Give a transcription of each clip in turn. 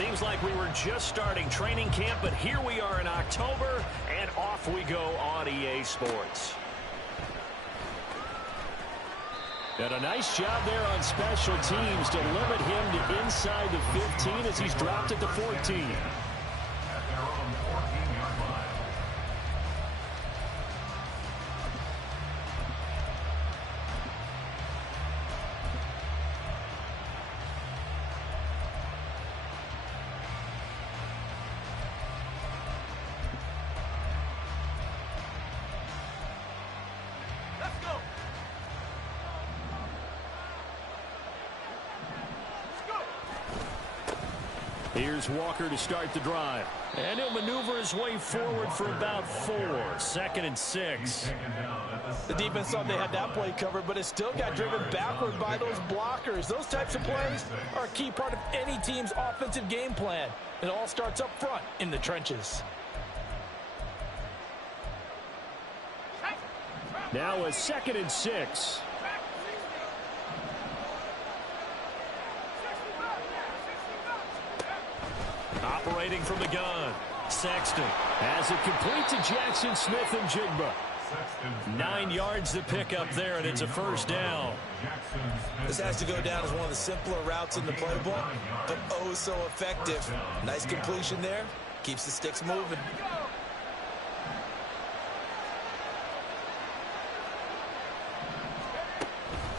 Seems like we were just starting training camp, but here we are in October, and off we go on EA Sports. And a nice job there on special teams to limit him to inside the 15 as he's dropped at the 14. Here's Walker to start the drive. And he'll maneuver his way forward for about 4. 2nd and 6. The defense thought they had that play covered, but it still got driven backward by those blockers. Those types of plays are a key part of any team's offensive game plan. It all starts up front in the trenches. Now a 2nd and 6. Operating from the gun, Sexton has it complete to Jackson Smith and Jigba. 9 yards to pick up there, and it's a first down. This has to go down as one of the simpler routes in the playbook, but oh so effective. Nice completion there. Keeps the sticks moving.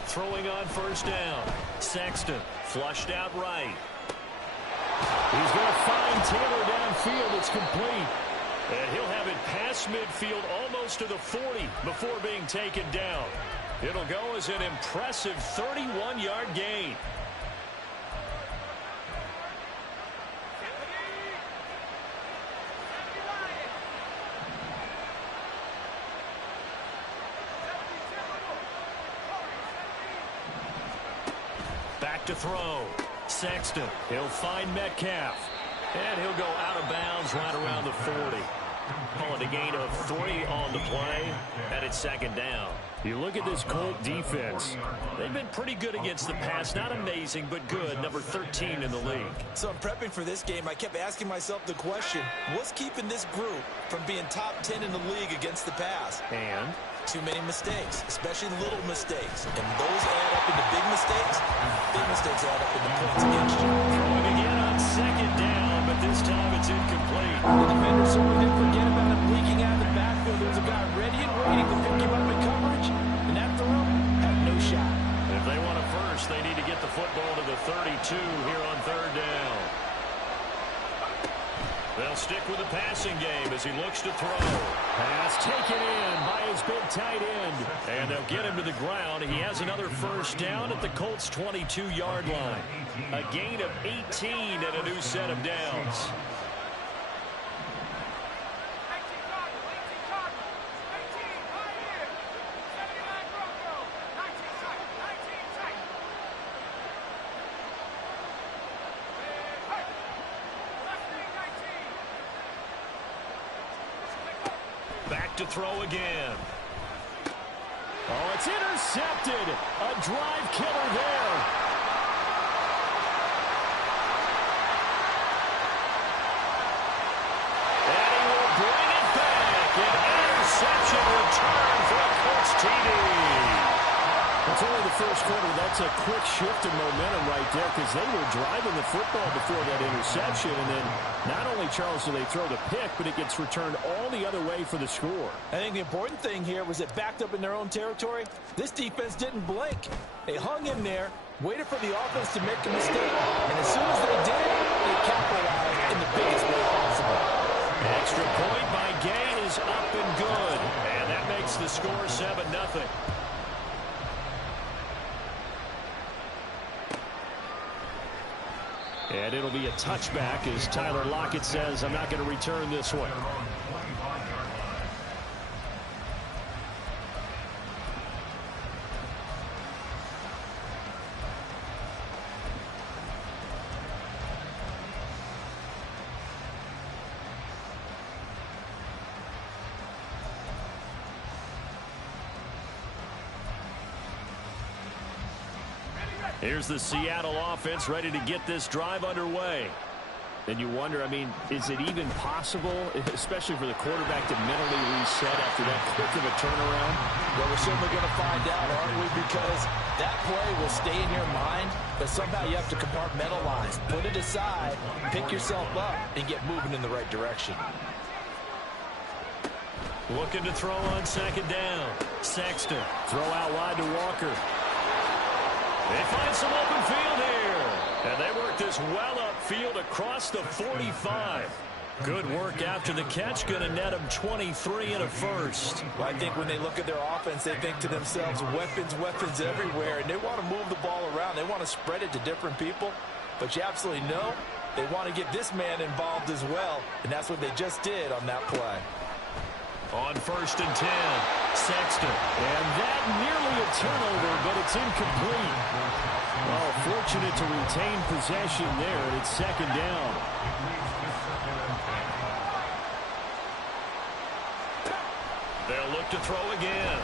Throwing on first down. Sexton flushed out right. He's going to find Taylor downfield. It's complete. And he'll have it past midfield almost to the 40 before being taken down. It'll go as an impressive 31-yard gain. Back to throw. Sexton, he'll find Metcalf. And he'll go out of bounds right around the 40. Calling a gain of 3 on the play, and it's 2nd down. You look at this Colt defense. They've been pretty good against the pass. Not amazing, but good. Number 13 in the league. So I'm prepping for this game. I kept asking myself the question, what's keeping this group from being top 10 in the league against the pass? And too many mistakes, especially little mistakes. And those add up into big mistakes. Big mistakes add up into points against you. Throwing again on 2nd down, but this time it's incomplete. The defender certainly didn't forget about him leaking out of the backfield. There was a guy ready and waiting to pick him up in coverage. And that throw had no shot. If they want a first, they need to get the football to the 32 here on 3rd down. They'll stick with the passing game as he looks to throw. Pass taken in by his big tight end. And they'll get him to the ground. He has another first down at the Colts' 22-yard line. A gain of 18 and a new set of downs. Back to throw again. Oh, it's intercepted. A drive killer there. And he will bring it back. An interception return for a Colts TD. It's only the first quarter. That's a quick shift in momentum right there because they were driving the football before that interception. And then not only, Charles, do they throw the pick, but it gets returned all the other way for the score. I think the important thing here was it backed up in their own territory. This defense didn't blink. They hung in there, waited for the offense to make a mistake, and as soon as they did, they capitalized in the biggest way possible. Extra point by Gay is up and good. And that makes the score 7-0. And it'll be a touchback as Tyler Lockett says, I'm not going to return this one. Here's the Seattle offense ready to get this drive underway. And you wonder, I mean, is it even possible, especially for the quarterback, to mentally reset after that quick of a turnaround? Well, we're certainly going to find out, aren't we? Because that play will stay in your mind, but somehow you have to compartmentalize, put it aside, pick yourself up, and get moving in the right direction. Looking to throw on second down. Sexton. Throw out wide to Walker. They find some open field here. And they work this well upfield across the 45. Good work after the catch. Going to net them 23 and a first. Well, I think when they look at their offense, they think to themselves, weapons, weapons everywhere. And they want to move the ball around. They want to spread it to different people. But you absolutely know they want to get this man involved as well. And that's what they just did on that play. On first and 10, Sexton. And that nearly a turnover, but it's incomplete. Well, fortunate to retain possession there, and it's second down. They'll look to throw again.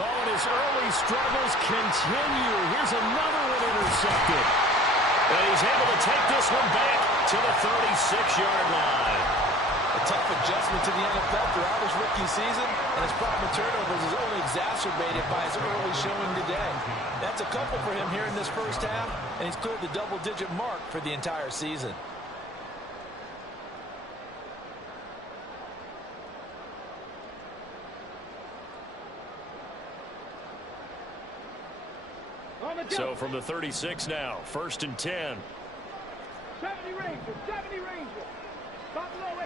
Oh, and his early struggles continue. Here's another one intercepted. And he's able to take this one back to the 36-yard line. A tough adjustment to the NFL throughout his rookie season, and his problem with turnovers is only exacerbated by his early showing today. That's a couple for him here in this first half, and he's cleared the double-digit mark for the entire season. So from the 36 now, first and 10. 70 Rangers, 70 Rangers. Buffalo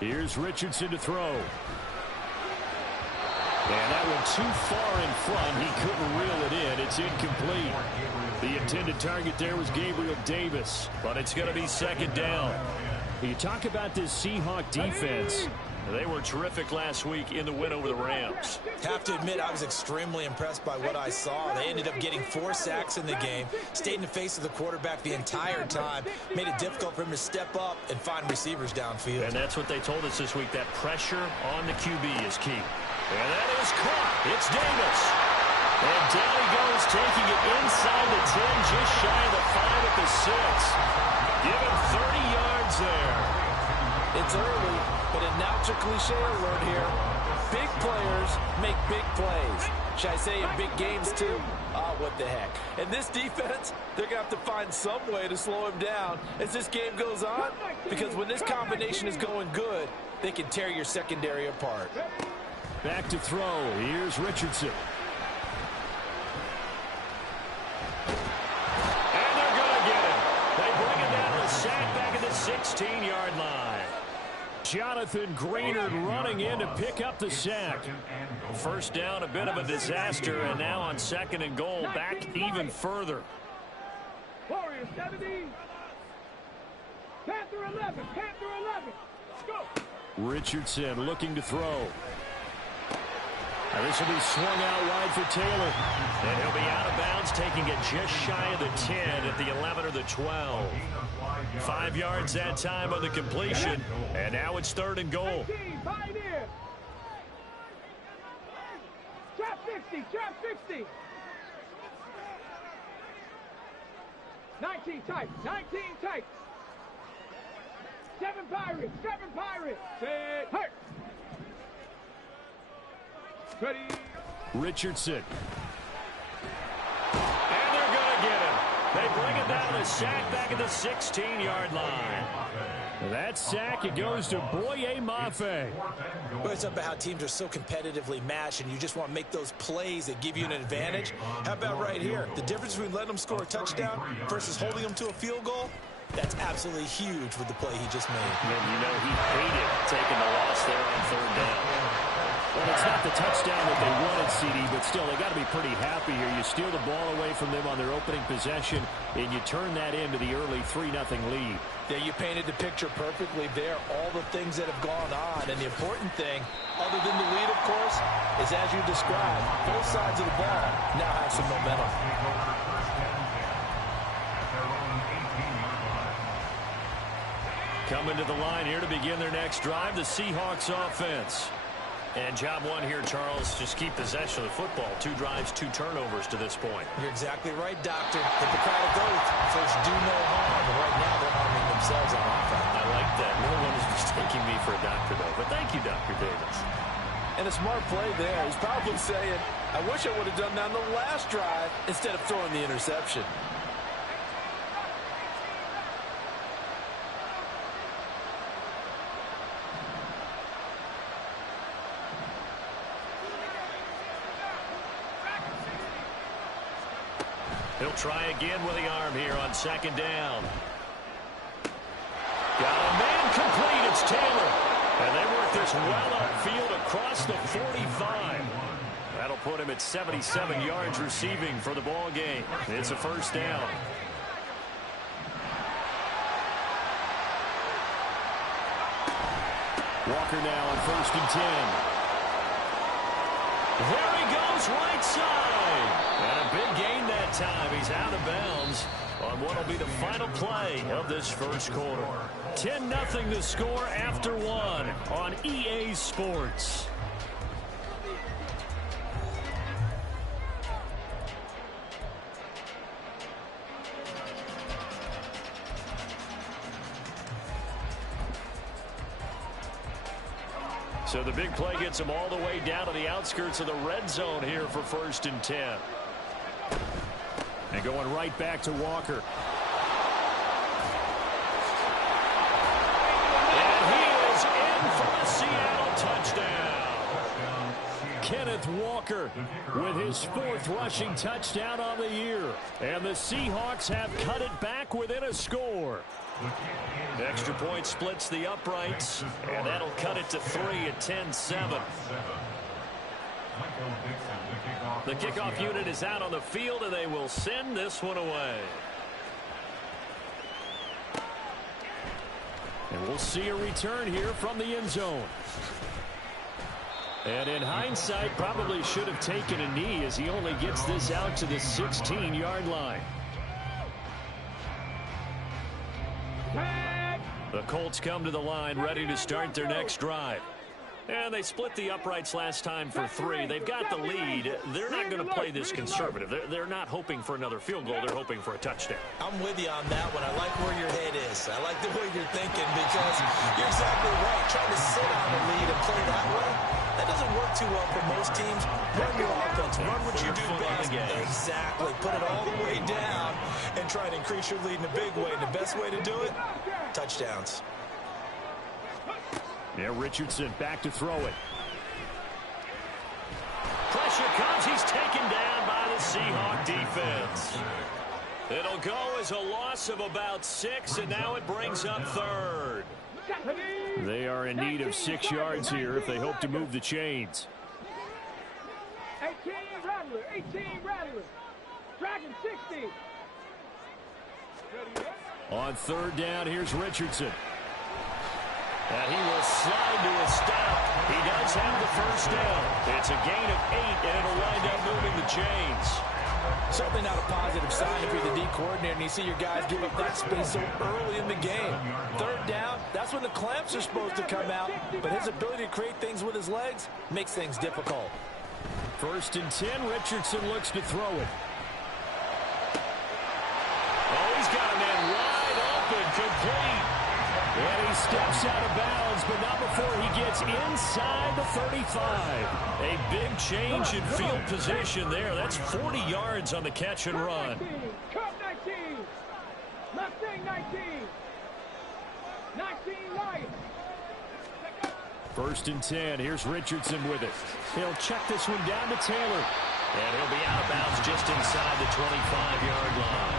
18. Here's Richardson to throw. And that one too far in front. He couldn't reel it in. It's incomplete. The intended target there was Gabriel Davis. But it's going to be second down. You talk about this Seahawk defense. They were terrific last week in the win over the Rams. Have to admit, I was extremely impressed by what I saw. They ended up getting 4 sacks in the game, stayed in the face of the quarterback the entire time, made it difficult for him to step up and find receivers downfield. And that's what they told us this week, that pressure on the QB is key. And that is caught. It's Davis. And down he goes, taking it inside the 10, just shy of the 5 at the 6. Give him 30 yards there. It's early, but a natural cliche alert here. Big players make big plays. Should I say in big games too? Oh, what the heck. And this defense, they're going to have to find some way to slow him down as this game goes on, because when this combination is going good, they can tear your secondary apart. Back to throw. Here's Richardson. And they're going to get him. They bring him down to a sack back at the 16-yard line. Jonathan Greenard running in to pick up the sack. First down, a bit of a disaster, and now on second and goal, back even further. Warriors 70. Panther 11. Panther 11. Let's go. Richardson looking to throw. Now this will be swung out wide for Taylor. And he'll be out of bounds, taking it just shy of the 10 at the 11 or the 12. 5 yards that time on the completion, and now it's third and goal. 19, Pioneer. Trap 50, trap 50. 19 tight, 19 tight. 7 Pirates, 7 Pirates. Set, hurt. Ready. Richardson. And they're going to get him. They bring it down to sack back at the 16-yard line. That sack, it goes to Boye Mafe. Well, it's about how teams are so competitively matched, and you just want to make those plays that give you an advantage. How about right here? The difference between letting them score a touchdown versus holding them to a field goal, that's absolutely huge with the play he just made. And you know he hated taking the loss there on third down. Well, it's not the touchdown that they wanted, CD, but still, they got to be pretty happy here. You steal the ball away from them on their opening possession, and you turn that into the early 3-0 lead. Yeah, you painted the picture perfectly there, all the things that have gone on. And the important thing, other than the lead, of course, is as you described, both sides of the ball now have some momentum. Coming to the line here to begin their next drive, the Seahawks offense. And job one here, Charles, just keep possession of the football. 2 drives, 2 turnovers to this point. You're exactly right, Doctor. Hippocratic oath. First, do no harm. And right now, they're harming themselves on offense. I like that. No one is mistaking me for a doctor, though. But thank you, Dr. Davis. And a smart play there. He's probably saying, I wish I would have done that on the last drive instead of throwing the interception. He'll try again with the arm here on 2nd down. Got a man complete. It's Taylor. And they work this well upfield across the 45. That'll put him at 77 yards receiving for the ball game. It's a 1st down. Walker now on 1st and 10. There he goes, right side. And a big gain that time. He's out of bounds on what will be the final play of this 1st quarter. 10-0 the score after 1 on EA Sports. So the big play gets him all the way down to the outskirts of the red zone here for 1st and 10. And going right back to Walker. And he is in for a Seattle touchdown. Kenneth Walker with his 4th rushing touchdown on the year. And the Seahawks have cut it back within a score. Extra point splits the uprights, and that'll cut it to 3 at 10-7. The kickoff unit is out on the field, and they will send this one away. And we'll see a return here from the end zone. And in hindsight, probably should have taken a knee as he only gets this out to the 16-yard line. The Colts come to the line ready to start their next drive. And they split the uprights last time for 3. They've got the lead. They're not going to play this conservative. They're not hoping for another field goal. They're hoping for a touchdown. I'm with you on that one. I like where your head is. I like the way you're thinking because you're exactly right. Trying to sit on the lead and play that way, that doesn't work too well for most teams. Run your offense. Run what you do best. Exactly. Put it all the way down and try and increase your lead in a big way. And the best way to do it, touchdowns. Yeah, Richardson back to throw it. Pressure comes. He's taken down by the Seahawk defense. It'll go as a loss of about 6, and now it brings up 3rd. They are in need of 6 yards here if they hope to move the chains. 18 Rattler, 18 Rattler. Dragon 60. On 3rd down, here's Richardson. And he will slide to a stop. He does have the 1st down. It's a gain of 8, and it'll wind up moving the chains. Certainly not a positive sign if you're the D coordinator and you see your guys give up that space so early in the game. 3rd down, that's when the clamps are supposed to come out, but his ability to create things with his legs makes things difficult. 1st and 10, Richardson looks to throw it. Oh, he's got a man wide open, complete. And he steps out of bounds, but not before he gets inside the 35. A big change in field position there. That's 40 yards on the catch and run. Cup 19. Mustang 19. 19 right. 1st and 10. Here's Richardson with it. He'll check this one down to Taylor. And he'll be out of bounds just inside the 25-yard line.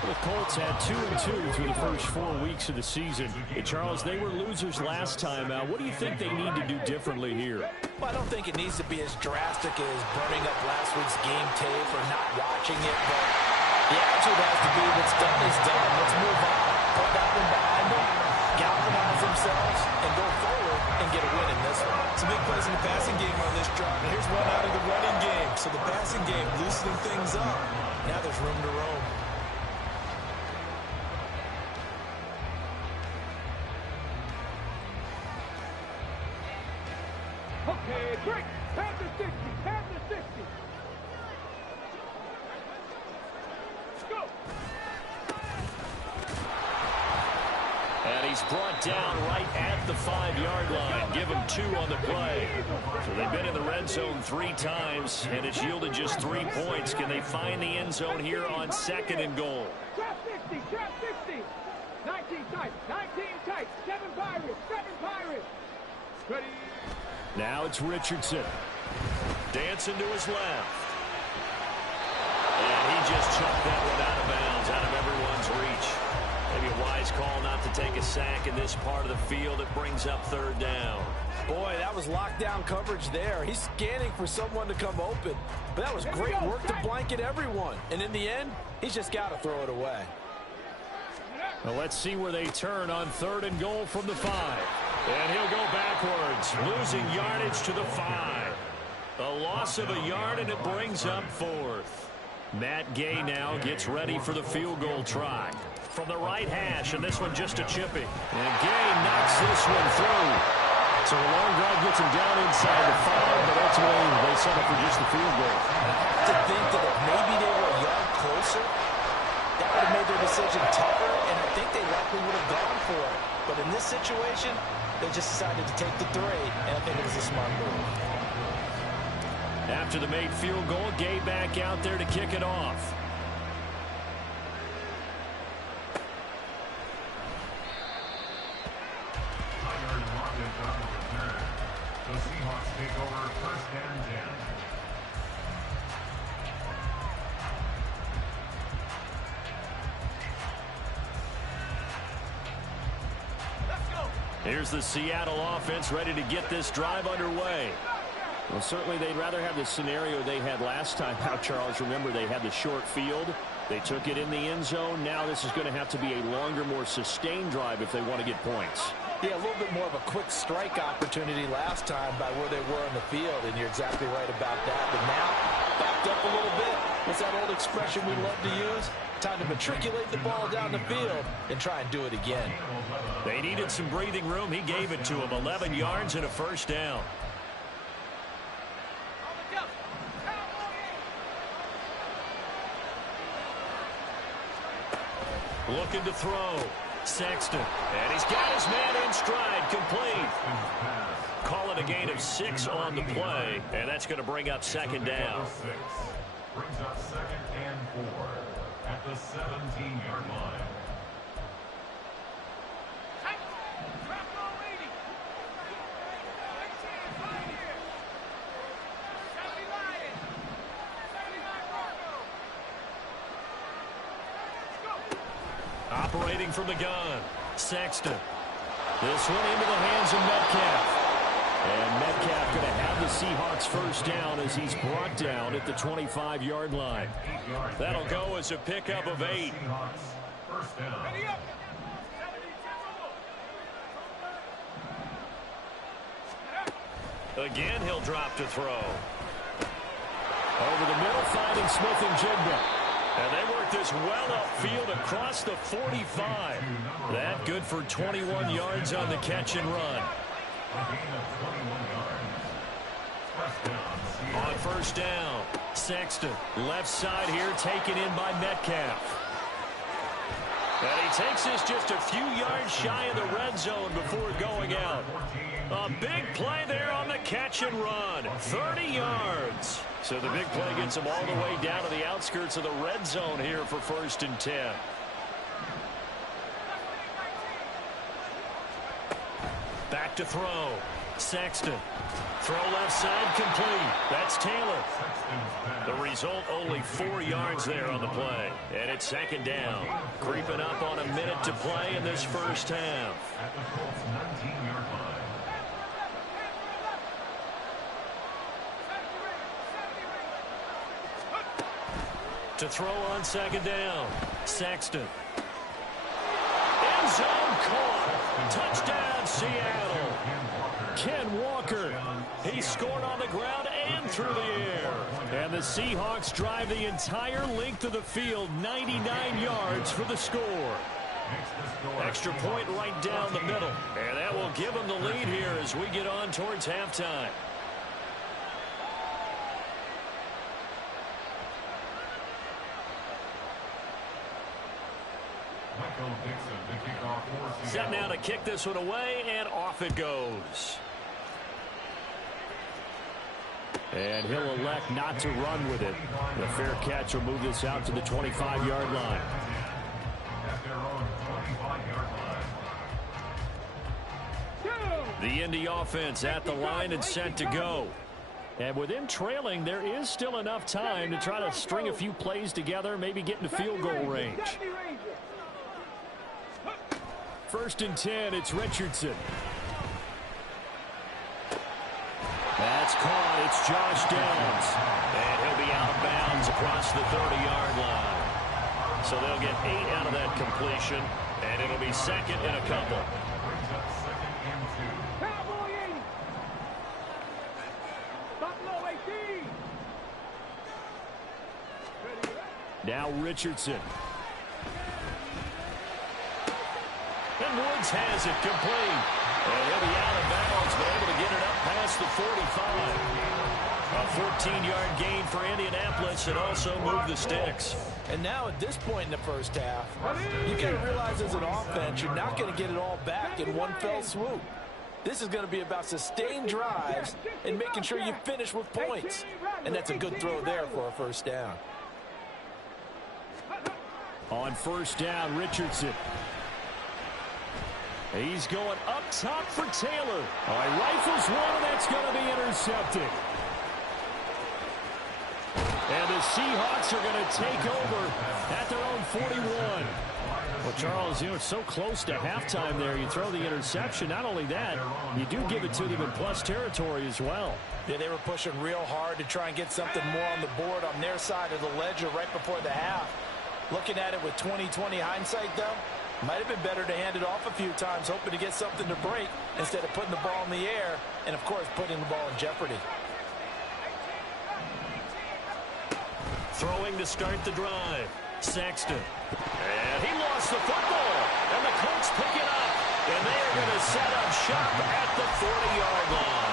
The Colts had 2-2 through the first 4 weeks of the season. Hey, Charles, they were losers last time out. What do you think they need to do differently here? Well, I don't think it needs to be as drastic as burning up last week's game tape or not watching it, but the attitude has to be what's done is done. Let's move on. Put that one behind them, galvanize themselves, and go forward and get a win in this one. Some big plays in the passing game on this drive, and here's one out of the running game. So the passing game loosening things up. Now there's room to roam. Quick, past the 60, past the 60. Go. And he's brought down right at the 5-yard line. Give him 2 on the play. So they've been in the red zone 3 times, and it's yielded just 3 points. Can they find the end zone here on 2nd and goal? Trap 60, trap 60. 19 tight, 19 tight. 7 Pirates, 7 Pirates. Ready. Now it's Richardson. Dancing to his left. And he just chucked that one out of bounds, out of everyone's reach. Maybe a wise call not to take a sack in this part of the field. It brings up 3rd down. Boy, that was lockdown coverage there. He's scanning for someone to come open. But that was great work to blanket everyone. And in the end, he's just got to throw it away. Well, let's see where they turn on 3rd and goal from the 5. And he'll go backwards, losing yardage to the 5. A loss of a yard, and it brings up 4th. Matt Gay now gets ready for the field goal try. From the right hash, and this one just a chippy. And Gay knocks this one through. So the long drive gets him down inside the 5, but ultimately they settle for just the field goal. I have to think that if maybe they were a yard closer, that would have made their decision tougher, and I think they likely would have gone for it. But in this situation, they just decided to take the 3, and I think it was a smart move. After the made field goal, Gay back out there to kick it off. The Seahawks take over 1st and 10. Here's the Seattle offense ready to get this drive underway. Well, certainly they'd rather have the scenario they had last time out, Charles. Remember, they had the short field. They took it in the end zone. Now this is going to have to be a longer, more sustained drive if they want to get points. Yeah, a little bit more of a quick strike opportunity last time by where they were in the field, and you're exactly right about that. But now, backed up a little bit. What's that old expression we love to use? Time to matriculate the ball down the field and try and do it again. They needed some breathing room. He gave it to him. 11 yards and a 1st down. Looking to throw. Sexton. And he's got his man in stride. Complete. Call it a gain of 6 on the play. And that's going to bring up 2nd down. Brings up 2nd and 4 at the 17-yard line. Operating from the gun. Sexton. This one into the hands of Metcalf. And Metcalf going to have the Seahawks 1st down as he's brought down at the 25-yard line. That'll go as a pickup of 8. 1st down. Again, he'll drop to throw. Over the middle, finding Smith and Jigba. And they work this well upfield across the 45. That good for 21 yards on the catch and run. On 1st down, Sexton, left side here, taken in by Metcalf. And he takes this just a few yards shy of the red zone before going out. A big play there on the catch and run. 30 yards. So the big play gets him all the way down to the outskirts of the red zone here for 1st and 10. Back to throw. Sexton. Throw left side complete. That's Taylor. The result, only 4 yards there on the play. And it's 2nd down. Creeping up on a minute to play in this 1st half. At the Colts 19-yard line. To throw on 2nd down. Sexton. End zone caught. Touchdown, Seattle. Ken Walker. He scored on the ground and through the air. And the Seahawks drive the entire length of the field, 99 yards for the score. Extra point right down the middle. And that will give them the lead here as we get on towards halftime. Set now to kick this one away, and off it goes. And he'll elect not to run with it. The fair catch will move this out to the 25-yard line. The Indy offense at the line and set to go. And with them trailing, there is still enough time to try to string a few plays together, maybe get into field goal range. 1st and 10, it's Richardson. That's caught. It's Josh Downs. And he'll be out of bounds across the 30-yard line. So they'll get 8 out of that completion, and it'll be 2nd and a couple. Now Richardson. And Woods has it complete. And he'll be out of bounds, but able to get it up past the 45. A 14-yard gain for Indianapolis, and also move the sticks. And now at this point in the first half, you got to realize as an offense, you're not going to get it all back in one fell swoop. This is going to be about sustained drives and making sure you finish with points. And that's a good throw there for a first down. On 1st down, Richardson. He's going up top for Taylor. Rifles one, and that's going to be intercepted. And the Seahawks are going to take over at their own 41. Well, Charles, it's so close to halftime there. You throw the interception. Not only that, you do give it to them in plus territory as well. Yeah, they were pushing real hard to try and get something more on the board on their side of the ledger right before the half. Looking at it with 20/20 hindsight, though, might have been better to hand it off a few times, hoping to get something to break instead of putting the ball in the air and, of course, putting the ball in jeopardy. Throwing to start the drive. Sexton. And he lost the football. And the Colts pick it up. And they are going to set up shop at the 40-yard line.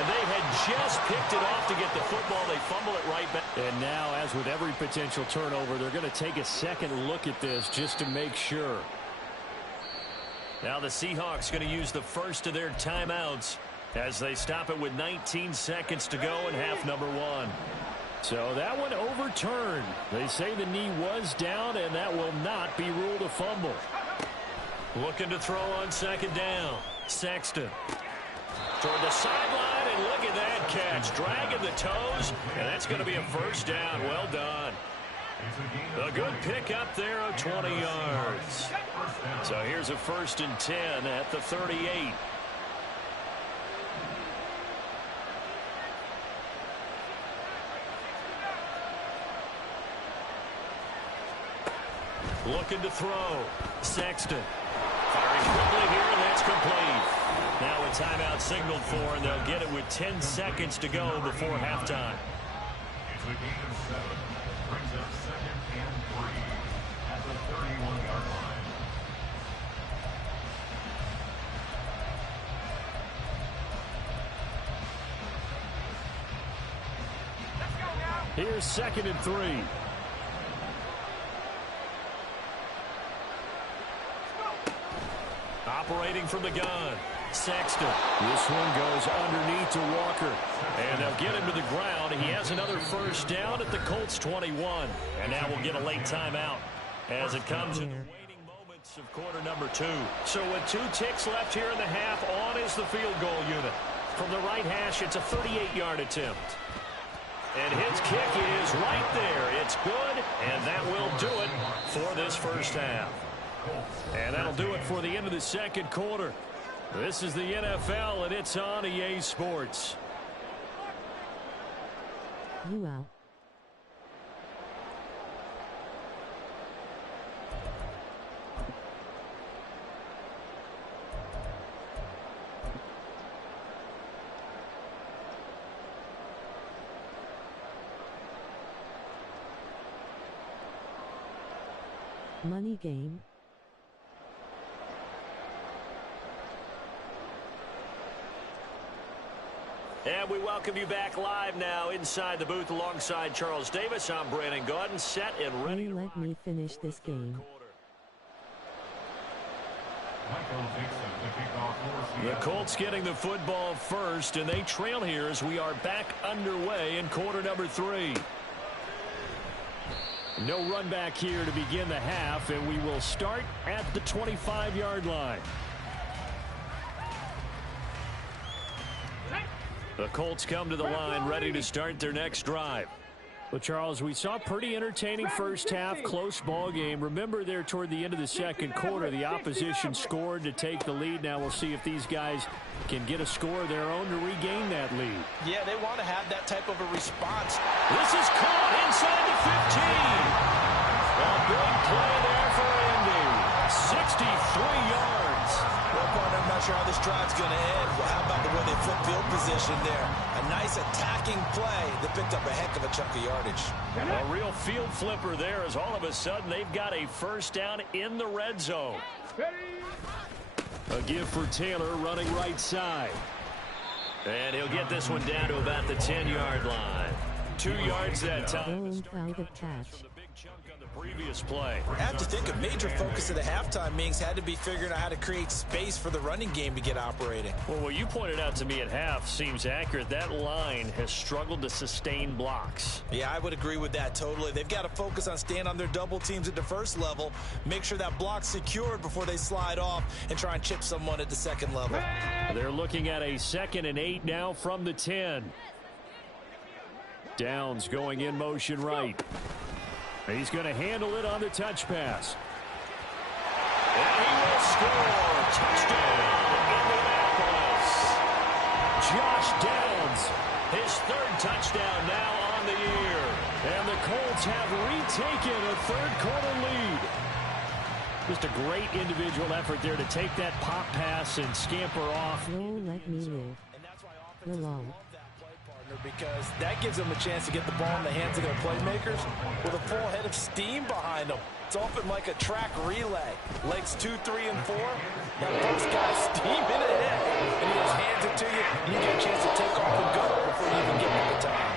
And they had just picked it off to get the football. They fumble it right back. And now, as with every potential turnover, they're going to take a second look at this just to make sure. Now the Seahawks going to use the first of their timeouts as they stop it with 19 seconds to go in half number 1. So that one overturned. They say the knee was down, and that will not be ruled a fumble. Looking to throw on 2nd down. Sexton. Toward the sideline, and look at that catch. Dragging the toes, and that's going to be a first down. Well done. A good pick up there of 20 yards. So here's a 1st and 10 at the 38. Looking to throw. Sexton. Firing quickly here, and that's complete. Now a timeout signaled for, and they'll get it with 10 seconds to go before halftime. It's a gain of 7. Brings up 2nd and 3 at the 31-yard line. Here's 2nd and 3. Operating from the gun. Sexton. This one goes underneath to Walker. And they'll get him to the ground. He has another first down at the Colts 21. And now we'll get a late timeout as it comes in the waning moments of quarter number 2. So with 2 ticks left here in the half, on is the field goal unit. From the right hash, it's a 38-yard attempt. And his kick is right there. It's good, and that will do it for this first half. And that'll do it for the end of the 2nd quarter. This is the NFL, and it's on EA Sports. UL. Money game. And we welcome you back live now inside the booth alongside Charles Davis. I'm Brandon Gaudin, set and ready to Let me finish this game. The Colts getting the football first, and they trail here as we are back underway in quarter number 3. No run back here to begin the half, and we will start at the 25-yard line. The Colts come to the line ready to start their next drive. Well, Charles, we saw a pretty entertaining first half, close ball game. Remember there toward the end of the second quarter, the opposition scored to take the lead. Now we'll see if these guys can get a score of their own to regain that lead. Yeah, they want to have that type of a response. This is caught inside the 15. A big play there for Andy. 63 yards. Well, partner, I'm not sure how this drive's going to end. Well, how about the way they flip field position there? A nice attacking play that picked up a heck of a chunk of yardage. A real field flipper there as all of a sudden they've got a first down in the red zone. A give for Taylor running right side. And he'll get this one down to about the 10-yard line. 2 yards that time. Previous play. I have to think a major focus of the halftime meetings had to be figuring out how to create space for the running game to get operating. Well, what you pointed out to me at half seems accurate. That line has struggled to sustain blocks. Yeah, I would agree with that totally. They've got to focus on staying on their double teams at the first level, make sure that block's secured before they slide off and try and chip someone at the second level. They're looking at a 2nd and 8 now from the 10. Downs going in motion right. He's going to handle it on the touch pass. And he will score. Touchdown, Indianapolis. Josh Downs, his 3rd touchdown now on the year. And the Colts have retaken a third-quarter lead. Just a great individual effort there to take that pop pass and scamper off. No, let me live. No long. Because that gives them a chance to get the ball in the hands of their playmakers with a full head of steam behind them. It's often like a track relay. Legs 2, 3, and 4. Now first guy steaming ahead, and he just hands it to you, and you get a chance to take off and go before you even get to the time.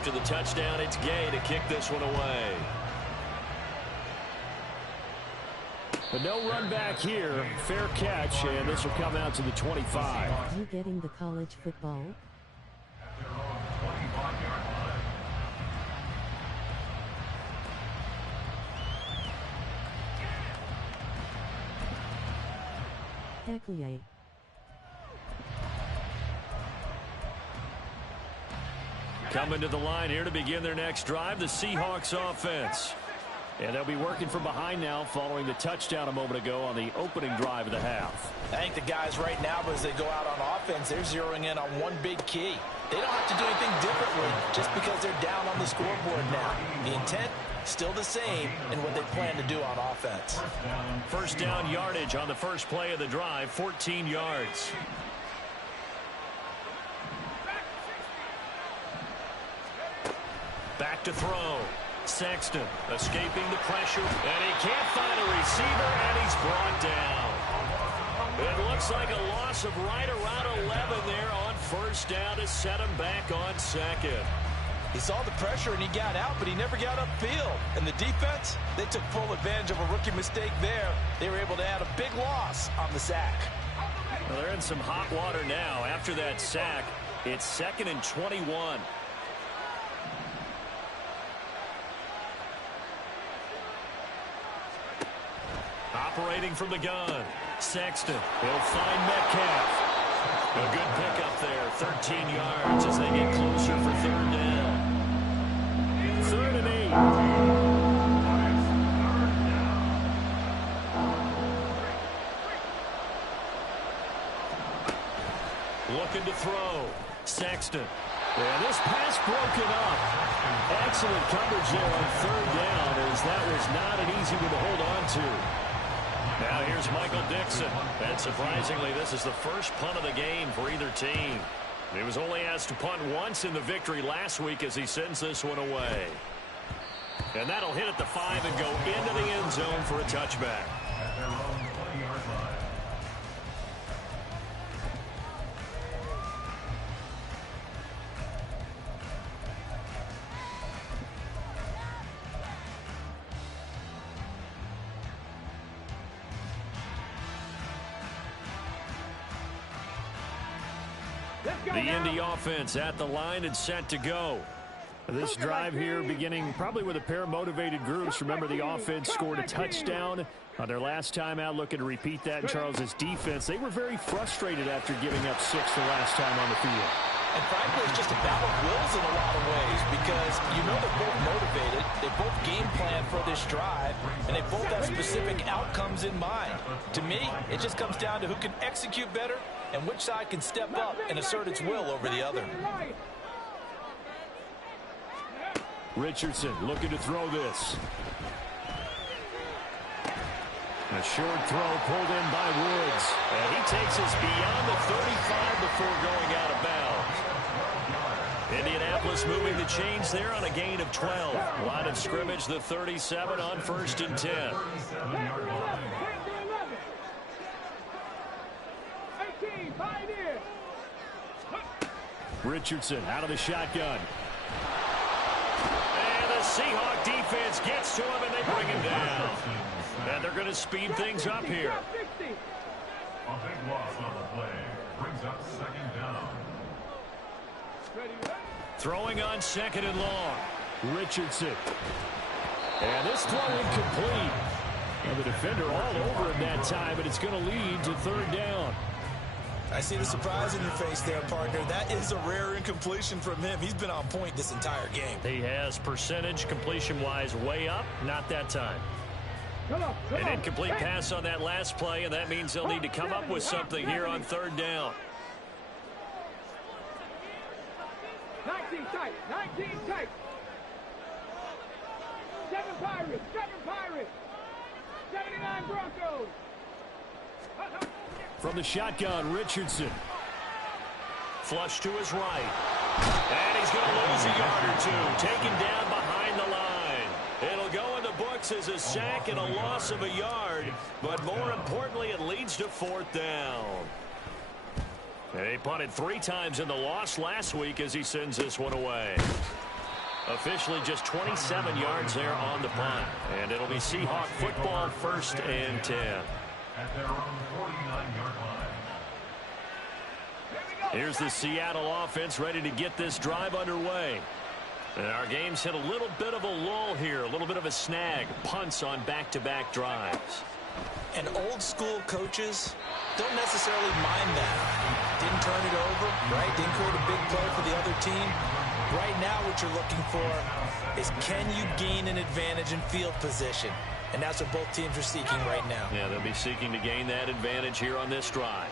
After the touchdown, it's Gay to kick this one away. But no run back here. Fair catch, and this will come out to the 25. You getting the college football? Tackle. Coming to the line here to begin their next drive, the Seahawks offense. And they'll be working from behind now following the touchdown a moment ago on the opening drive of the half. I think the guys right now, as they go out on offense, they're zeroing in on one big key. They don't have to do anything differently just because they're down on the scoreboard now. The intent, still the same in what they plan to do on offense. First down yardage on the first play of the drive, 14 yards. Back to throw. Sexton escaping the pressure, and he can't find a receiver, and he's brought down. It looks like a loss of right around 11 there on first down to set him back on second. He saw the pressure and he got out, but he never got upfield. And the defense, they took full advantage of a rookie mistake there. They were able to add a big loss on the sack. Well, they're in some hot water now. After that sack, it's 2nd and 21. Operating from the gun, Sexton. He'll find Metcalf. A good pickup there, 13 yards as they get closer for 3rd down. 3rd and 8. Looking to throw. Sexton. And this pass broken up. Excellent coverage there on 3rd down, as that was not an easy one to hold on to. Now here's Michael Dixon. And surprisingly, this is the first punt of the game for either team. He was only asked to punt once in the victory last week as he sends this one away. And that'll hit at the 5 and go into the end zone for a touchback. The Indy offense at the line and set to go. This drive here beginning probably with a pair of motivated groups. Remember, the offense scored a touchdown on their last time out, looking to repeat that in Charles's defense. They were very frustrated after giving up 6 the last time on the field. And frankly, it's just a battle of wills in a lot of ways because you know they're both motivated, they both game plan for this drive, and they both have specific outcomes in mind. To me, it just comes down to who can execute better and which side can step up and assert its will over the other. Richardson looking to throw this. A short throw pulled in by Woods. And he takes us beyond the 35 before going out of bounds. Indianapolis moving the chains there on a gain of 12. Line of scrimmage, the 37 on 1st and 10. 18, 5 in. Richardson out of the shotgun. And the Seahawk defense gets to him, and they bring him down. And they're going to speed things up here. A big loss on the play. Brings up 2nd down. Throwing on 2nd and long. Richardson. And this throw incomplete. And the defender all over him that time, but it's going to lead to 3rd down. I see the surprise in your face there, partner. That is a rare incompletion from him. He's been on point this entire game. He has percentage completion-wise way up. Not that time. An incomplete pass on that last play, and that means they'll need to come up with something here on 3rd down. 19 tight, 19 tight. 7 Pirates, 79 Broncos. From the shotgun, Richardson. Flush to his right. And he's going to lose a yard or two. Taken down behind the line. It'll go in the books as a sack and a loss of a yard. But more importantly, it leads to 4th down. And he punted 3 times in the loss last week as he sends this one away. Officially just 27 yards there on the punt. And it'll be Seahawk football, 1st and 10. At their own 49-yard line. Here's the Seattle offense ready to get this drive underway. And our game's hit a little bit of a lull here, a little bit of a snag. Punts on back-to-back drives. And old school coaches don't necessarily mind that. Didn't turn it over, right? Didn't create a big play for the other team. Right now what you're looking for is can you gain an advantage in field position? And that's what both teams are seeking right now. Yeah, they'll be seeking to gain that advantage here on this drive.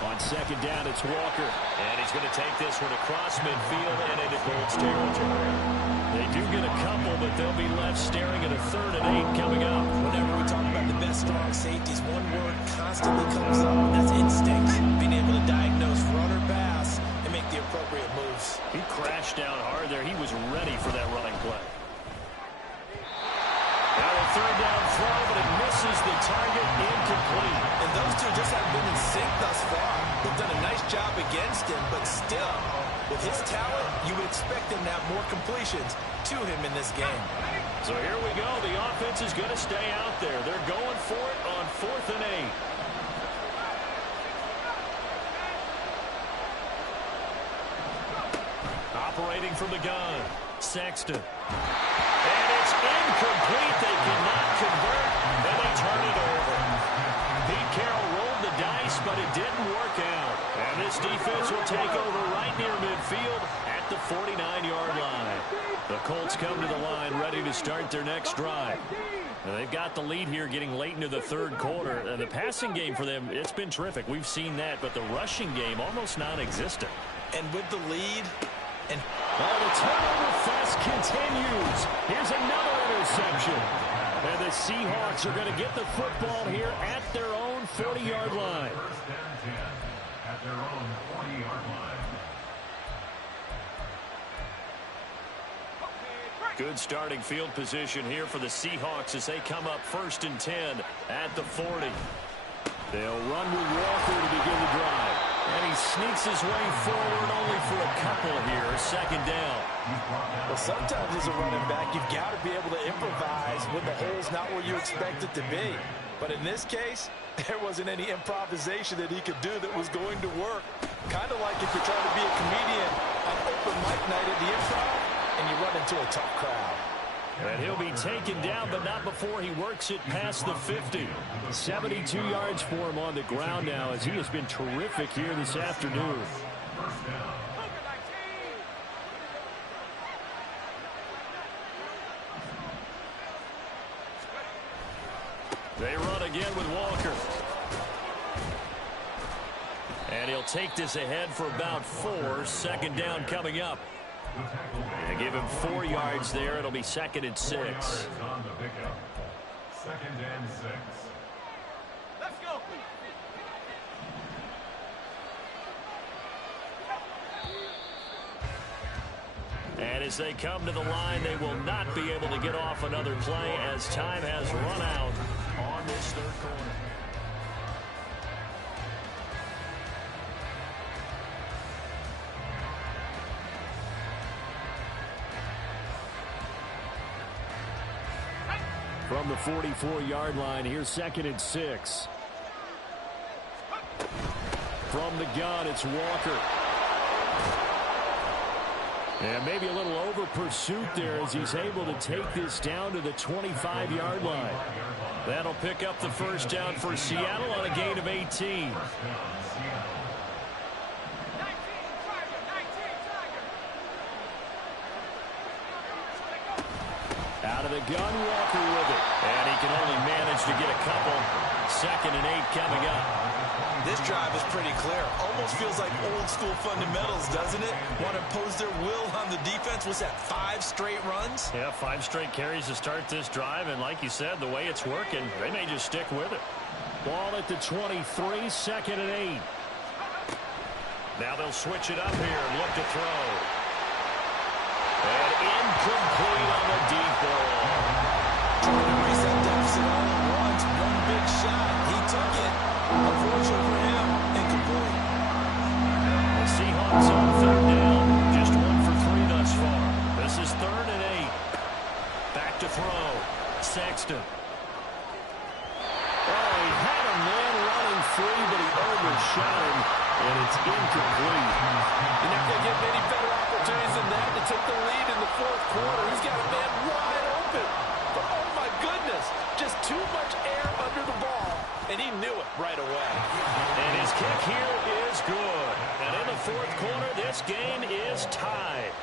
On 2nd down, it's Walker. And he's going to take this one across midfield and into Colts territory. They do get a couple, but they'll be left staring at a 3rd and 8 coming up. Whenever we talk about the best strong safeties, one word constantly comes up, and that's instinct. Being able to diagnose run or pass and make the appropriate moves. He crashed down hard there. He was ready for that running play. Now a 3rd down throw, but it misses the target, incomplete. And those two just haven't been in sync thus far. They've done a nice job against him, but still, with his talent, you would expect him to have more completions to him in this game. So here we go. The offense is going to stay out there. They're going for it on 4th and 8. Operating from the gun, Sexton. And it's incomplete. They cannot convert, and they turn it over. Pete Carroll rolled the dice, but it didn't work out. And this defense will take over right near midfield at the 49-yard line. The Colts come to the line ready to start their next drive. And they've got the lead here getting late into the 3rd quarter. And the passing game for them, it's been terrific. We've seen that, but the rushing game almost non-existent. And with the lead, and the turnover fest continues. Here's another interception. And the Seahawks are going to get the football here at their own 40-yard line. 1st and 10 at their own 40-yard line. Good starting field position here for the Seahawks as they come up 1st and 10 at the 40. They'll run with Walker to begin the drive. And he sneaks his way forward only for a couple here. Second down. Well, sometimes as a running back, you've got to be able to improvise when the hole's not where you expect it to be. But in this case, there wasn't any improvisation that he could do that was going to work. Kind of like if you're trying to be a comedian on open mic night at the Improv and you run into a tough crowd. And he'll be taken down, but not before he works it past the 50. 72 yards for him on the ground now as he has been terrific here this afternoon. They run again with Walker. And he'll take this ahead for about 4. Second down coming up. They give him 4 yards there. It'll be 2nd and 6. Second and 6. Let's go. And as they come to the line, they will not be able to get off another play as time has run out on this third quarter. From the 44-yard line, here's 2nd and 6. From the gun, it's Walker. And maybe a little over pursuit there as he's able to take this down to the 25-yard line. That'll pick up the first down for Seattle on a gain of 18. Out of the gun, Walker with it. And he can only manage to get a couple. 2nd and 8 coming up. This drive is pretty clear. Almost feels like old school fundamentals, doesn't it? Want to impose their will on the defense. Was that 5 straight runs? Yeah, 5 straight carries to start this drive. And like you said, the way it's working, they may just stick with it. Ball at the 23, 2nd and 8. Now they'll switch it up here and look to throw. And incomplete on the deep ball. Trying to raise that deficit all at once. One big shot. He took it. Unfortunately for him, incomplete. The Seahawks on 3rd down. Just 1 for 3 thus far. This is 3rd and 8. Back to throw. Sexton. Oh, he had a man running free, but he overshot him, and it's incomplete. You're not going to get many better opportunities than that to take the lead in the 4th quarter. He's got a man wide open. But oh my goodness, just too much air under the ball, and he knew it right away. And his kick here is good. And in the 4th quarter, this game is tied.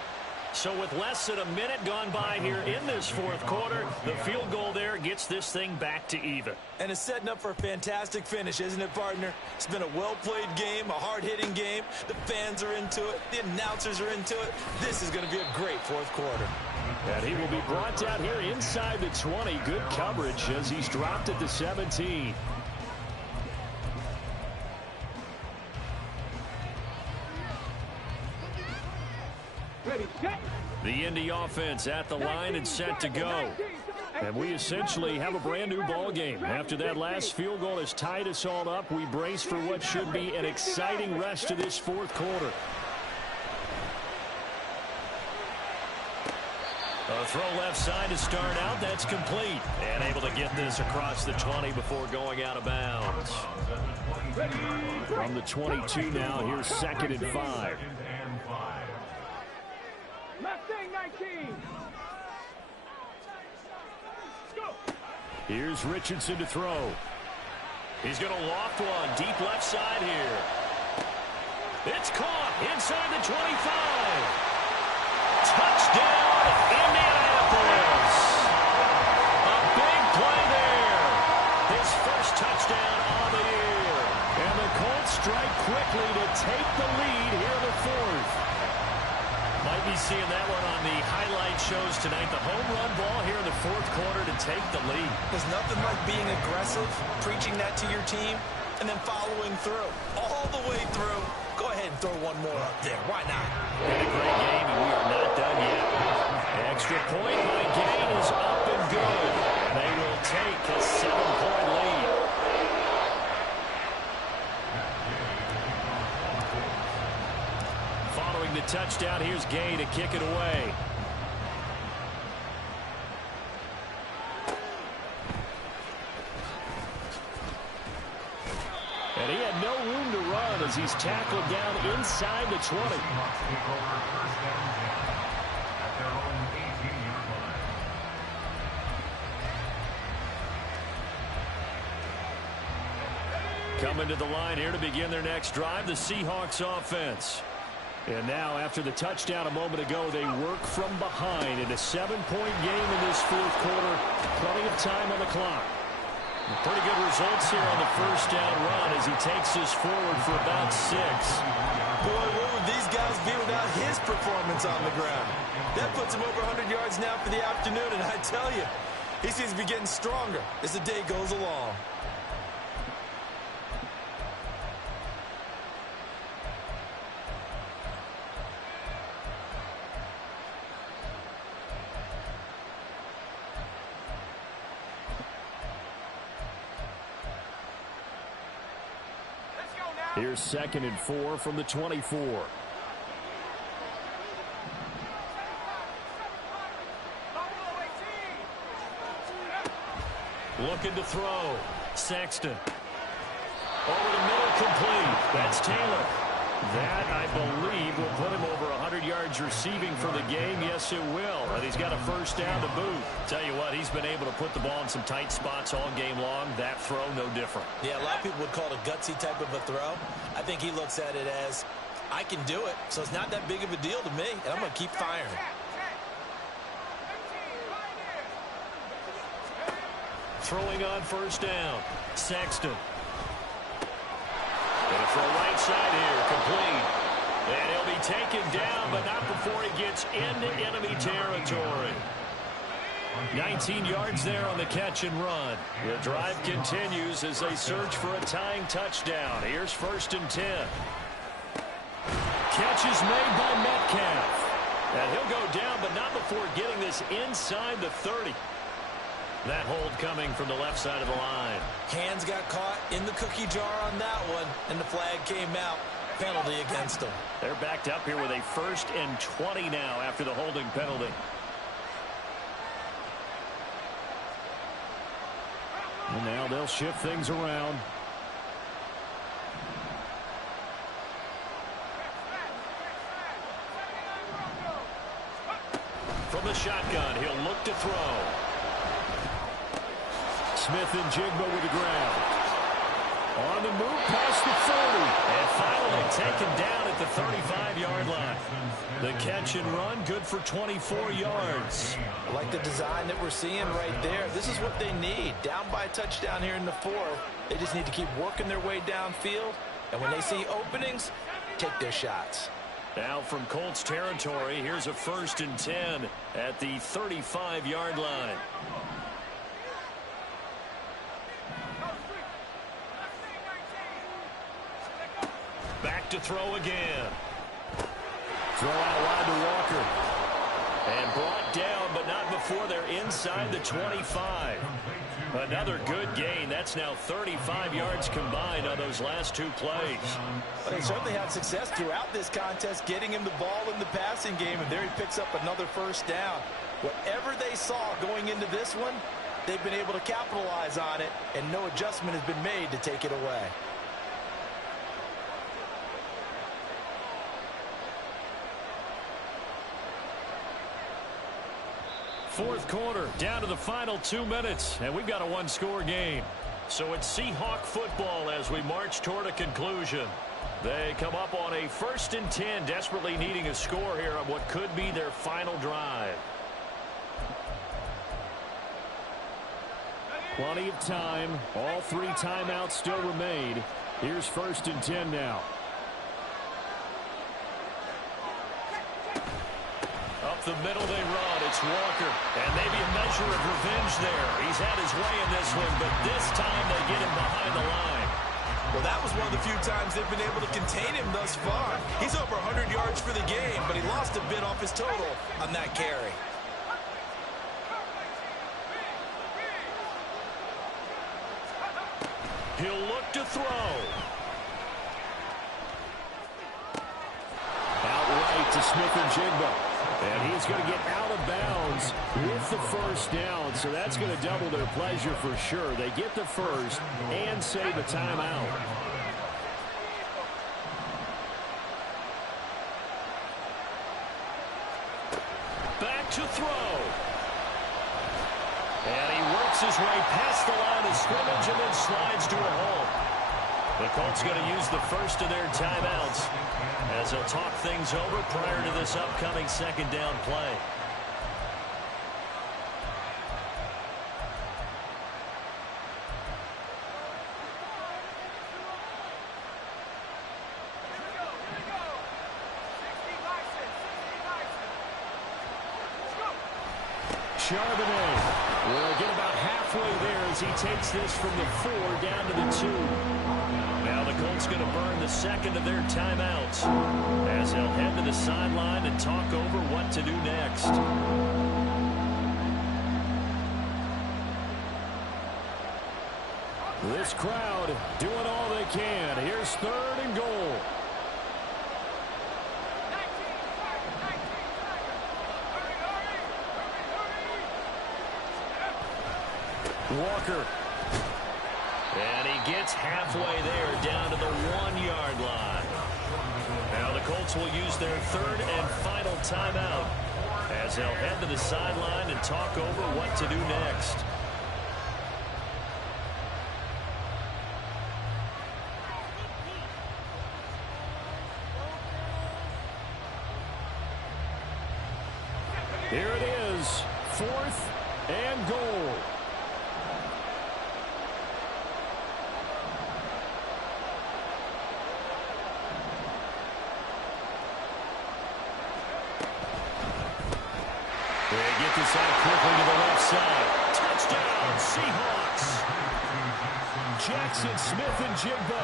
So with less than a minute gone by here in this 4th quarter, the field goal there gets this thing back to even. And it's setting up for a fantastic finish, isn't it, partner? It's been a well-played game, a hard-hitting game. The fans are into it. The announcers are into it. This is going to be a great 4th quarter. And he will be brought down here inside the 20. Good coverage as he's dropped at the 17. Ready, set. The Indy offense at the line and set to go. And we essentially have a brand new ball game. After that last field goal has tied us all up, we brace for what should be an exciting rest of this 4th quarter. A throw left side to start out. That's complete. And able to get this across the 20 before going out of bounds. From the 22 now, here's 2nd and 5. Mustang 19. Go. Here's Richardson to throw. He's going to loft one deep left side here. It's caught inside the 25. Touchdown, Indianapolis. A big play there. His first touchdown on the year. And the Colts strike quickly to take the lead here in the 4th. Might be seeing that one on the highlight shows tonight. The home run ball here in the 4th quarter to take the lead. There's nothing like being aggressive, preaching that to your team, and then following through. All the way through. Go ahead and throw one more up there. Why not? And a great game, and we are not done yet. Extra point by Gain is up and good. They will take a 7-point lead. touchdown. Here's Gay to kick it away. And he had no room to run as he's tackled down inside the 20. Coming to the line here to begin their next drive, the Seahawks offense. And now, after the touchdown a moment ago, they work from behind in a 7-point game in this fourth quarter. Plenty of time on the clock. Pretty good results here on the first down run as he takes this forward for about 6. Boy, where would these guys be without his performance on the ground? That puts him over 100 yards now for the afternoon, and I tell you, he seems to be getting stronger as the day goes along. Here's 2nd and 4 from the 24. Looking to throw. Sexton. Over the middle, complete. That's Taylor. That, I believe, will put him over 100 yards receiving for the game. Yes, it will. And he's got a first down to boot. Tell you what, he's been able to put the ball in some tight spots all game long. That throw, no different. Yeah, a lot of people would call it a gutsy type of a throw. I think he looks at it as, I can do it, so it's not that big of a deal to me, and I'm going to keep firing. Throwing on first down. Sexton. Gonna throw right side here, complete. And he'll be taken down, but not before he gets into enemy territory. 19 yards there on the catch and run. The drive continues as they search for a tying touchdown. Here's 1st and 10. Catch is made by Metcalf. And he'll go down, but not before getting this inside the 30. That hold coming from the left side of the line. Hands got caught in the cookie jar on that one, and the flag came out. Penalty against them. They're backed up here with a 1st and 20 now after the holding penalty. And now they'll shift things around. From the shotgun, he'll look to throw. Smith and Jigba with the ground. On the move past the 40. And finally taken down at the 35-yard line. The catch and run good for 24 yards. I like the design that we're seeing right there. This is what they need. Down by a touchdown here in the 4th. They just need to keep working their way downfield. And when they see openings, take their shots. Now from Colts territory, here's a 1st and 10 at the 35-yard line. Back to throw again. Throw out wide to Walker. And brought down, but not before they're inside the 25. Another good gain. That's now 35 yards combined on those last 2 plays. But they certainly had success throughout this contest, getting him the ball in the passing game, and there he picks up another first down. Whatever they saw going into this one, they've been able to capitalize on it, and no adjustment has been made to take it away. Fourth quarter, down to the final 2 minutes, and we've got a 1-score game. So it's Seahawk football as we march toward a conclusion. They come up on a 1st and 10, desperately needing a score here on what could be their final drive. Plenty of time. All 3 timeouts still remain. Here's 1st and 10 now. Up the middle they run. It's Walker. And maybe a measure of revenge there. He's had his way in this one, but this time they get him behind the line. Well, that was one of the few times they've been able to contain him thus far. He's over 100 yards for the game, but he lost a bit off his total on that carry. He'll look to throw. Outright to to Smith-Njigba. And he's going to get out of bounds with the first down. So that's going to double their pleasure for sure. They get the first and save a timeout. Back to throw. And he works his way past the line of scrimmage and then slides to a hole. The Colts going to use the first of their timeouts as they'll talk things over prior to this upcoming second down play. Charbonnet will get about halfway there as he takes this from the 4 down to the 2. Now the Colts going to burn the second of their timeouts as they'll head to the sideline and talk over what to do next. This crowd doing all they can. Here's 3rd and goal. Walker. And he gets halfway there down to the 1-yard line. Now the Colts will use their 3rd and final timeout as they'll head to the sideline and talk over what to do next. Here it is, 4th and goal. They get this out quickly to the left side. Touchdown, Seahawks. Jackson Smith-Njigba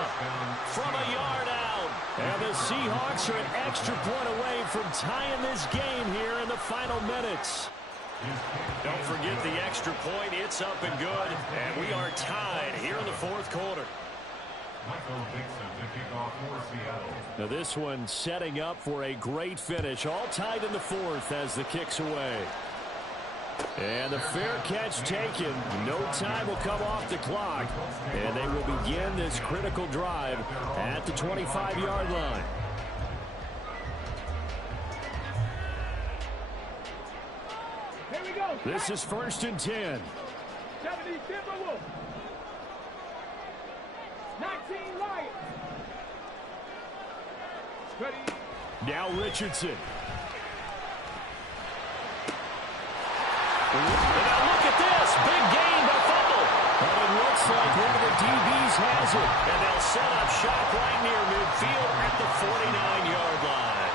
From a yard out. and the Seahawks are an extra point away from tying this game here in the final minutes. Don't forget the extra point. It's up and good. And we are tied here in the 4th quarter. Michael Dixon to kick off for Seattle. Now this one setting up for a great finish. All tied in the 4th as the kick's away. And the fair catch taken. No time will come off the clock. And they will begin this critical drive at the 25-yard line. Here we go. This is 1st and 10. 70 Timberwolves. 19 Lions. Ready. Now Richardson. And now look at this. Big gain by fumble. But it looks like one of the DBs has it. And they'll set up shop right near midfield at the 49-yard line.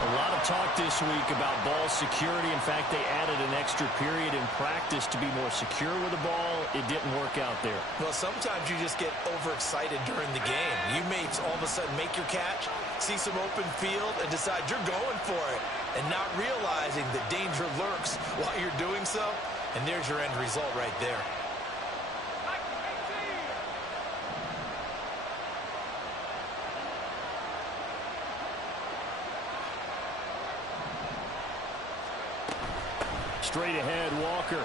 A lot of talk this week about ball security. In fact, they added an extra period in practice to be more secure with the ball. It didn't work out there. Well, sometimes you just get overexcited during the game. You may all of a sudden make your catch, see some open field, and decide you're going for it, and not realizing that danger lurks while you're doing so. And there's your end result right there. Straight ahead, Walker.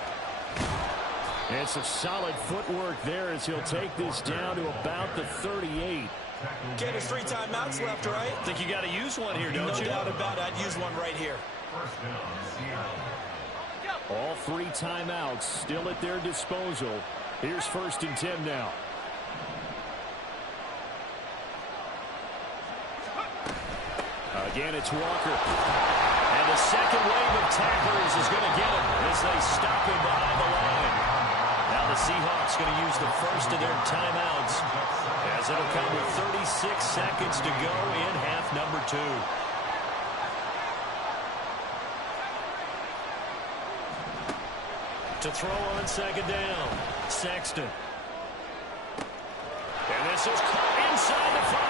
And some solid footwork there as he'll take this down to about the 38. Okay, there's 3 timeouts left, right? Think you got to use one here, don't you? No doubt about it. I'd use one right here. First down, Seattle. All 3 timeouts still at their disposal. Here's 1st and 10 now. Again, it's Walker. And the second wave of tacklers is going to get him as they stop him behind the line. Now the Seahawks going to use the first of their timeouts as it'll come with 36 seconds to go in half number 2. To throw on second down, Sexton. And this is caught inside the 5.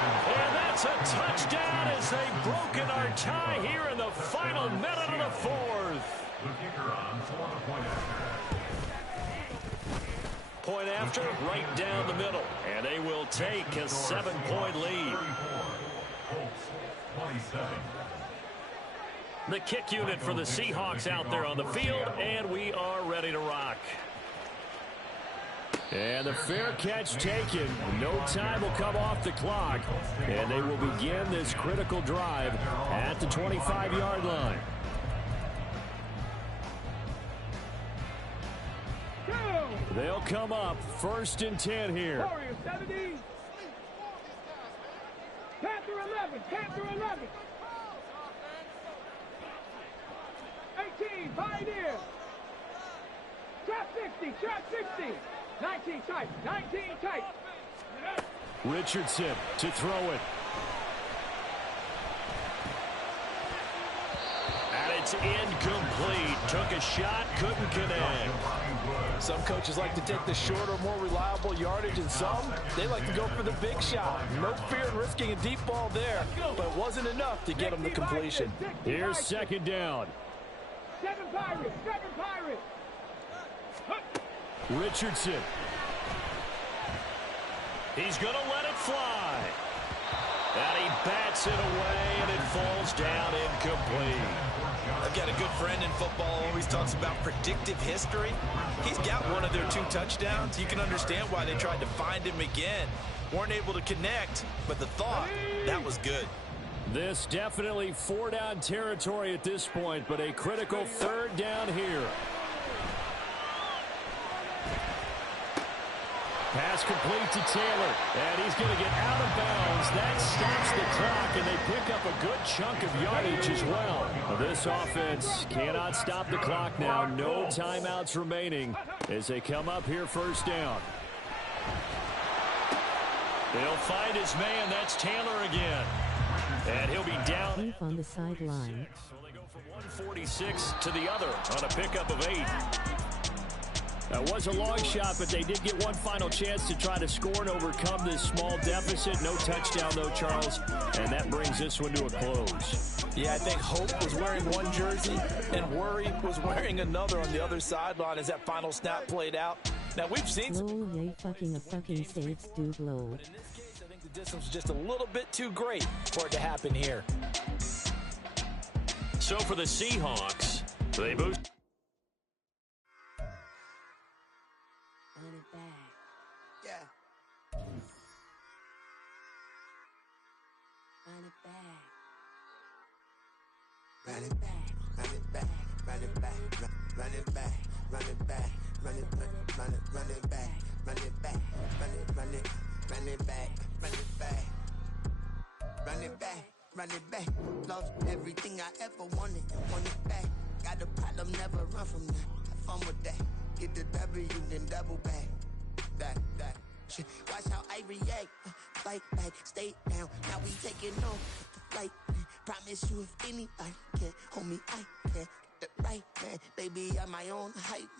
And that's a touchdown as they've broken our tie here in the final minute of the 4th. The kicker on for the point after. Point after, right down the middle. And they will take a 7-point lead. 34, Colts 27. The kick unit for the Seahawks out there on the field, and we are ready to rock. And the fair catch taken. No time will come off the clock. And they will begin this critical drive at the 25-yard line. They'll come up 1st and 10 here. Warriors 70. Panther 11. Panther 11. 18. Pioneer. Trap 60. Trap 60. 19 tight. 19 tight. Richardson to throw it. And it's incomplete. Took a shot, couldn't connect. Some coaches like to take the shorter, more reliable yardage, and some, they like to go for the big shot. No fear in risking a deep ball there, but it wasn't enough to get them the completion. Here's 2nd down. 7 Pirates. 7 Pirates. Richardson. He's going to let it fly. And he bats it away, and it falls down incomplete. I've got a good friend in football, always talks about predictive history. He's got one of their 2 touchdowns. You can understand why they tried to find him again. Weren't able to connect, but the thought, that was good. This definitely 4-down territory at this point, but a critical 3rd down here. Pass complete to Taylor, and he's going to get out of bounds. That stops the clock, and they pick up a good chunk of yardage as well. This offense cannot stop the clock now. No timeouts remaining as they come up here 1st down. They'll find his man. That's Taylor again. And he'll be down. Deep on the sideline. So they go from 146 to the other on a pickup of 8. That was a long shot, but they did get one final chance to try to score and overcome this small deficit. No touchdown, though, Charles, and that brings this one to a close. Yeah, I think Hope was wearing one jersey and Worry was wearing another on the other sideline as that final snap played out. Now, we've seen some... Low, yay, fucking saves, dude, low. But in this case, I think the distance was just a little bit too great for it to happen here. So for the Seahawks, they boost. Run it back, run it back, run it back, run it back, run it back, run it back, run it back, run it back, run it back, run it back, run it back, run it back. Lost everything I ever wanted and want it back. Got a problem, never run from that. Have fun with that. Get the W, then double back. That shit. Watch how I react. Fight back, stay down. Now we taking off the flight. Promise you if anybody can hold me, I can. Get the right man, baby, I'm my own hype.